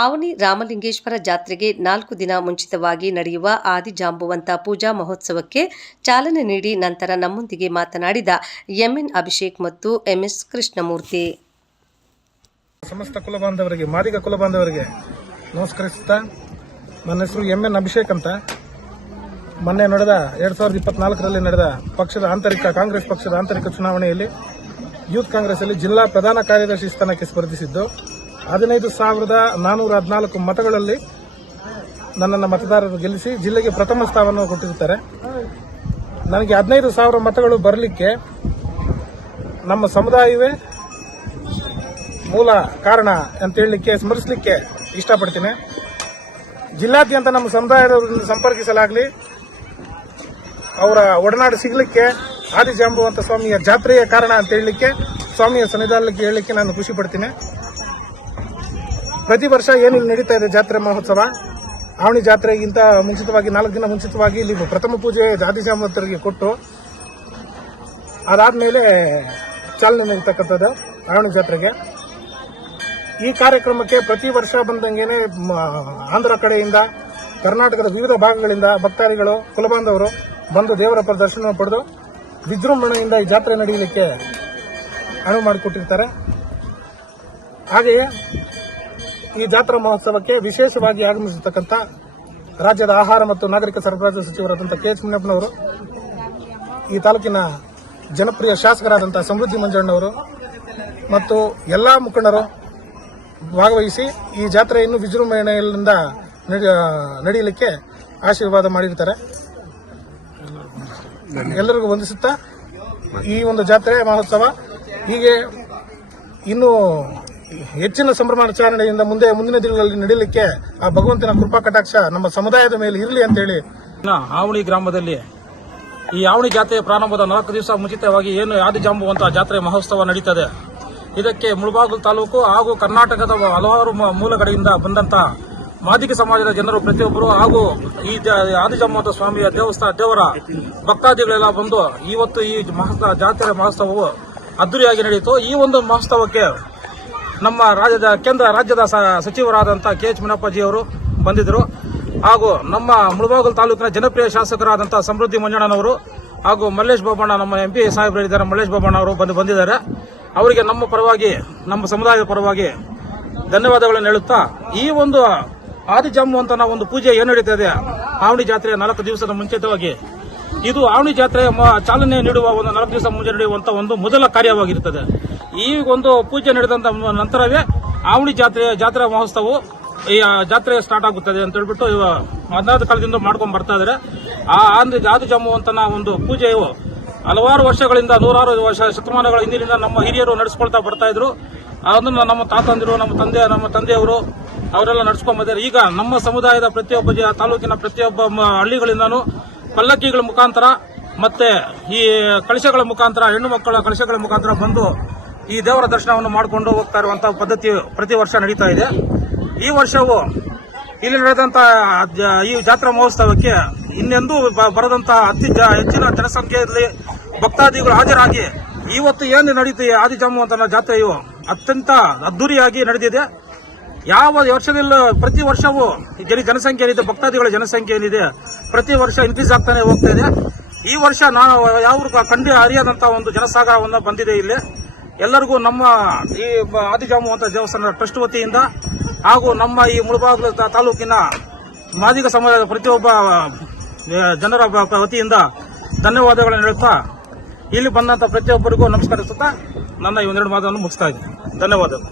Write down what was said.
ಆವನಿ ರಾಮಲಿಂಗೇಶ್ವರ ಜಾತ್ರೆಗೆ ನಾಲ್ಕು ದಿನ ಮುಂಚಿತವಾಗಿ ನಡೆಯುವ ಆದಿಜಾಂಬುವಂತ ಪೂಜಾ ಮಹೋತ್ಸವಕ್ಕೆ ಚಾಲನೆ ನೀಡಿ ನಂತರ ನಮ್ಮೊಂದಿಗೆ ಮಾತನಾಡಿದ ಎಂಎನ್ ಅಭಿಷೇಕ್ ಮತ್ತು ಎಂಎಸ್ ಕೃಷ್ಣಮೂರ್ತಿ. ಸಮಸ್ತ ಕುಲ ಬಾಂಧವರಿಗೆ, ಮಾದಿಗ ಕುಲ ಬಾಂಧವರಿಗೆ ನಮಸ್ಕರಿಸುತ್ತಾ, ನನ್ನ ಹೆಸರು ಎಂ ಎನ್ ಅಭಿಷೇಕ್ ಅಂತ. ಮೊನ್ನೆ ನಡೆದ ಎರಡ್ ಸಾವಿರದ ಇಪ್ಪತ್ನಾಲ್ಕರಲ್ಲಿ ನಡೆದ ಪಕ್ಷದ ಆಂತರಿಕ, ಕಾಂಗ್ರೆಸ್ ಪಕ್ಷದ ಆಂತರಿಕ ಚುನಾವಣೆಯಲ್ಲಿ, ಯೂತ್ ಕಾಂಗ್ರೆಸ್ ಅಲ್ಲಿ ಜಿಲ್ಲಾ ಪ್ರಧಾನ ಕಾರ್ಯದರ್ಶಿ ಸ್ಥಾನಕ್ಕೆ ಸ್ಪರ್ಧಿಸಿದ್ದು. ಹದಿನೈದು ಸಾವಿರದ ನಾನೂರ ಹದಿನಾಲ್ಕು ಮತಗಳಲ್ಲಿ ನನ್ನನ್ನು ಮತದಾರರು ಗೆಲ್ಲಿಸಿ ಜಿಲ್ಲೆಗೆ ಪ್ರಥಮ ಸ್ಥಾನವನ್ನು ಕೊಟ್ಟಿರ್ತಾರೆ ನನಗೆ ಹದಿನೈದು ಸಾವಿರ ಮತಗಳು ಬರಲಿಕ್ಕೆ ನಮ್ಮ ಸಮುದಾಯವೇ ಮೂಲ ಕಾರಣ ಅಂತ ಹೇಳಲಿಕ್ಕೆ ಸ್ಮರಿಸಲಿಕ್ಕೆ ಇಷ್ಟಪಡ್ತೀನಿ. ಜಿಲ್ಲಾದ್ಯಂತ ನಮ್ಮ ಸಮುದಾಯದವರನ್ನು ಸಂಪರ್ಕಿಸಲಾಗಲಿ. ಅವರ ಒಡನಾಡು ಸಿಗಲಿಕ್ಕೆ ಆದಿಜಾಂಬುವಂತ ಸ್ವಾಮಿಯ ಜಾತ್ರೆಯ ಕಾರಣ ಅಂತ ಹೇಳಲಿಕ್ಕೆ, ಸ್ವಾಮಿಯ ಸನ್ನಿಧಾನಕ್ಕೆ ಹೇಳಲಿಕ್ಕೆ ನಾನು ಖುಷಿ ಪಡ್ತೀನಿ. ಪ್ರತಿ ವರ್ಷ ಏನು ಇಲ್ಲಿ ನಡೀತಾ ಇದೆ ಜಾತ್ರೆ ಮಹೋತ್ಸವ? ಆವಣಿ ಜಾತ್ರೆಗಿಂತ ಮುಂಚಿತವಾಗಿ, ನಾಲ್ಕು ದಿನ ಮುಂಚಿತವಾಗಿ ಇಲ್ಲಿ ಪ್ರಥಮ ಪೂಜೆ ಆದಿಜಾಂಬವಂತರಿಗೆ ಕೊಟ್ಟು, ಅದಾದಮೇಲೆ ಚಾಲನೆ ನೀಡತಕ್ಕಂಥದ್ದು ಆವಣಿ ಜಾತ್ರೆಗೆ. ಈ ಕಾರ್ಯಕ್ರಮಕ್ಕೆ ಪ್ರತಿ ವರ್ಷ ಬಂದಂಗೆನೆ ಆಂಧ್ರ ಕಡೆಯಿಂದ, ಕರ್ನಾಟಕದ ವಿವಿಧ ಭಾಗಗಳಿಂದ ಭಕ್ತಾದಿಗಳು, ಕುಲಬಾಂಧವರು ಬಂದು ದೇವರ ಪ್ರದರ್ಶನ ದರ್ಶನ ಪಡೆದು ವಿಜೃಂಭಣೆಯಿಂದ ಈ ಜಾತ್ರೆ ನಡೆಯಲಿಕ್ಕೆ ಅನುವು ಮಾಡಿಕೊಟ್ಟಿರ್ತಾರೆ. ಹಾಗೆಯೇ ಈ ಜಾತ್ರಾ ಮಹೋತ್ಸವಕ್ಕೆ ವಿಶೇಷವಾಗಿ ಆಗಮಿಸಿರ್ತಕ್ಕಂಥ ರಾಜ್ಯದ ಆಹಾರ ಮತ್ತು ನಾಗರಿಕ ಸರಬರಾಜು ಸಚಿವರಾದಂಥ ಕೆ ಎಚ್ ಮುನಿಯಪ್ಪನವರು, ಈ ತಾಲೂಕಿನ ಜನಪ್ರಿಯ ಶಾಸಕರಾದಂಥ ಸಮೃದ್ಧಿ ಮಂಜಣ್ಣವರು ಮತ್ತು ಎಲ್ಲ ಮುಖಂಡರು ಭಾಗವಹಿಸಿ ಈ ಜಾತ್ರೆಯನ್ನು ವಿಜೃಂಭಣೆಯಿಂದ ನಡೆ- ನಡೆಯಲಿಕ್ಕೆ ಆಶೀರ್ವಾದ ಮಾಡಿರ್ತಾರೆ. ಎಲ್ಲರಿಗೂ ವಂದಿಸುತ್ತಾ ಈ ಒಂದು ಜಾತ್ರೆ ಮಹೋತ್ಸವ ಹೀಗೆ ಇನ್ನೂ ಹೆಚ್ಚಿನ ಸಂಭ್ರಮಾಚರಣೆಯಿಂದ ಮುಂದೆ ಮುಂದಿನ ದಿನಗಳಲ್ಲಿ ನಡೀಲಿಕ್ಕೆ ಆ ಭಗವಂತನ ಕೃಪಾ ಕಟಾಕ್ಷ ನಮ್ಮ ಸಮುದಾಯದ ಮೇಲೆ ಇರಲಿ ಅಂತ ಹೇಳಿ. ಆವಣಿ ಗ್ರಾಮದಲ್ಲಿ ಈ ಆವಣಿ ಜಾತ್ರೆಯ ಪ್ರಾರಂಭದ ನಾಲ್ಕು ದಿವಸ ಮುಂಚಿತವಾಗಿ ಏನು ಆದಿಜಾಂಬುವಂತಹ ಜಾತ್ರೆ ಮಹೋತ್ಸವ ನಡೀತದೆ. ಇದಕ್ಕೆ ಮುಳಬಾಗಲು ತಾಲೂಕು ಹಾಗೂ ಕರ್ನಾಟಕದ ಹಲವಾರು ಮೂಲಗಳಿಂದ ಬಂದಂತಹ ಮಾದಿಗ ಸಮಾಜದ ಜನರು ಪ್ರತಿಯೊಬ್ಬರು ಹಾಗೂ ಈ ಆದಿಜಾಂಬುವಂತ ಸ್ವಾಮಿಯ ದೇವಸ್ಥಾನ ದೇವರ ಭಕ್ತಾದಿಗಳೆಲ್ಲ ಬಂದು ಇವತ್ತು ಈ ಮಹೋತ್ಸವ ಜಾತ್ರೆ ಮಹೋತ್ಸವವು ಅದ್ದೂರಿಯಾಗಿ ನಡೆಯಿತು. ಈ ಒಂದು ಮಹೋತ್ಸವಕ್ಕೆ ನಮ್ಮ ರಾಜ್ಯದ, ಕೇಂದ್ರ ರಾಜ್ಯದ ಸಚಿವರಾದಂಥ ಕೆ ಎಚ್ ಮುನಪ್ಪಾಜಿಯವರು ಬಂದಿದ್ದರು. ಹಾಗೂ ನಮ್ಮ ಮುಳಬಾಗಲ್ ತಾಲೂಕಿನ ಜನಪ್ರಿಯ ಶಾಸಕರಾದಂಥ ಸಮೃದ್ಧಿ ಮಂಜಣ್ಣನವರು ಹಾಗೂ ಮಲ್ಲೇಶ್ ಬಾಬಣ್ಣ ನಮ್ಮ ಎಂ ಪಿ ಸಾಹೇಬರಿದ್ದಾರೆ ಮಲ್ಲೇಶ್ ಬಾಬಣ್ಣ ಅವರು ಬಂದು ಬಂದಿದ್ದಾರೆ. ಅವರಿಗೆ ನಮ್ಮ ಪರವಾಗಿ, ನಮ್ಮ ಸಮುದಾಯದ ಪರವಾಗಿ ಧನ್ಯವಾದಗಳನ್ನು ಹೇಳುತ್ತಾ, ಈ ಒಂದು ನಾವು ಒಂದು ಪೂಜೆ ಏನು ನಡೀತದೆ ಆವಣಿ ಜಾತ್ರೆಯ ನಾಲ್ಕು ದಿವಸದ ಮುಂಚಿತವಾಗಿ ಇದು ಆವಣಿ ಜಾತ್ರೆಯ ಚಾಲನೆ ನೀಡುವ ಒಂದು ನಾಲ್ಕು ದಿವಸ ಮುಂಚೆ ನಡೆಯುವಂತಹ ಒಂದು ಮೊದಲ ಕಾರ್ಯವಾಗಿರುತ್ತದೆ ಈ ಒಂದು ಪೂಜೆ ನಡೆದಂತ ನಂತರವೇ ಆವಣಿ ಜಾತ್ರೆ ಜಾತ್ರಾ ಮಹೋತ್ಸವ ಈ ಜಾತ್ರೆ ಸ್ಟಾರ್ಟ್ ಆಗುತ್ತದೆ ಅಂತ ಹೇಳ್ಬಿಟ್ಟು ಅನಾದ ಕಾಲದಿಂದ ಮಾಡ್ಕೊಂಡು ಬರ್ತಾ ಇದ್ದಾರೆ ಆ ಅಂದ್ರೆ ಜಾದು ಜಮ್ಮುವಂತನ ಒಂದು ಪೂಜೆಯು ಹಲವಾರು ವರ್ಷಗಳಿಂದ, ನೂರಾರು ವರ್ಷ, ಶತಮಾನಗಳ ಹಿಂದಿನಿಂದ ನಮ್ಮ ಹಿರಿಯರು ನಡೆಸ್ಕೊಳ್ತಾ ಬರ್ತಾ ಇದ್ರು. ಅದನ್ನ ನಮ್ಮ ತಾತಂದಿರು, ನಮ್ಮ ತಂದೆ, ನಮ್ಮ ತಂದೆಯವರು ಅವರೆಲ್ಲ ನಡ್ಸ್ಕೊಂಡ್ ಬಂದಿದ್ದಾರೆ. ಈಗ ನಮ್ಮ ಸಮುದಾಯದ ಪ್ರತಿಯೊಬ್ಬ ತಾಲೂಕಿನ ಪ್ರತಿಯೊಬ್ಬ ಹಳ್ಳಿಗಳಿಂದಾನು ಪಲ್ಲಕ್ಕಿಗಳ ಮುಖಾಂತರ ಮತ್ತೆ ಈ ಕಳಶಗಳ ಮುಖಾಂತರ, ಹೆಣ್ಣು ಮಕ್ಕಳ ಕಳಶಗಳ ಮುಖಾಂತರ ಬಂದು ಈ ದೇವರ ದರ್ಶನವನ್ನು ಮಾಡಿಕೊಂಡು ಹೋಗ್ತಾ ಇರುವಂತಹ ಪದ್ಧತಿ ಪ್ರತಿ ವರ್ಷ ನಡೀತಾ ಇದೆ. ಈ ವರ್ಷವು ಇಲ್ಲಿ ನಡೆದಂತ ಈ ಜಾತ್ರಾ ಮಹೋತ್ಸವಕ್ಕೆ ಇನ್ನೆಂದೂ ಬರದಂತಹ ಅತಿ ಹೆಚ್ಚಿನ ಜನಸಂಖ್ಯೆಯಲ್ಲಿ ಭಕ್ತಾದಿಗಳು ಹಾಜರಾಗಿ ಇವತ್ತು ಏನು ನಡೀತಿದೆ ಅಂತ ಜಾತ್ರೆಯು ಅತ್ಯಂತ ಅದ್ದೂರಿಯಾಗಿ ನಡೆದಿದೆ. ಯಾವ ವರ್ಷದಲ್ಲೂ ಪ್ರತಿ ವರ್ಷವೂ ಜನ ಜನಸಂಖ್ಯೆ ಏನಿದೆ ಭಕ್ತಾದಿಗಳ ಜನಸಂಖ್ಯೆ ಏನಿದೆ ಪ್ರತಿ ವರ್ಷ ಇನ್ಕ್ರೀಸ್ ಆಗ್ತಾನೆ ಹೋಗ್ತಾ ಇದೆ. ಈ ವರ್ಷ ನಾನು ಯಾವ ಕಂಡು ಅರಿಯದಂತ ಒಂದು ಜನಸಾಗರವನ್ನು ಬಂದಿದೆ ಇಲ್ಲಿ. ಎಲ್ಲರಿಗೂ ನಮ್ಮ ಈ ಆದಿಜಾಮುವಂತ ದೇವಸ್ಥಾನ ಟ್ರಸ್ಟ್ ವತಿಯಿಂದ ಹಾಗೂ ನಮ್ಮ ಈ ಮುಳಬಾಗಿಲು ತಾಲೂಕಿನ ಮಾದಿಗ ಸಮಾಜದ ಪ್ರತಿಯೊಬ್ಬ ಜನರ ವತಿಯಿಂದ ಧನ್ಯವಾದಗಳನ್ನು ಹೇಳುತ್ತಾ ಇಲ್ಲಿ ಬಂದಂತ ಪ್ರತಿಯೊಬ್ಬರಿಗೂ ನಮಸ್ಕರಿಸುತ್ತಾ ನನ್ನ ಈ ಒಂದೆರಡು ಮಾತನ್ನು ಮುಗಿಸ್ತಾ ಇದ್ದೀನಿ. ಧನ್ಯವಾದಗಳು.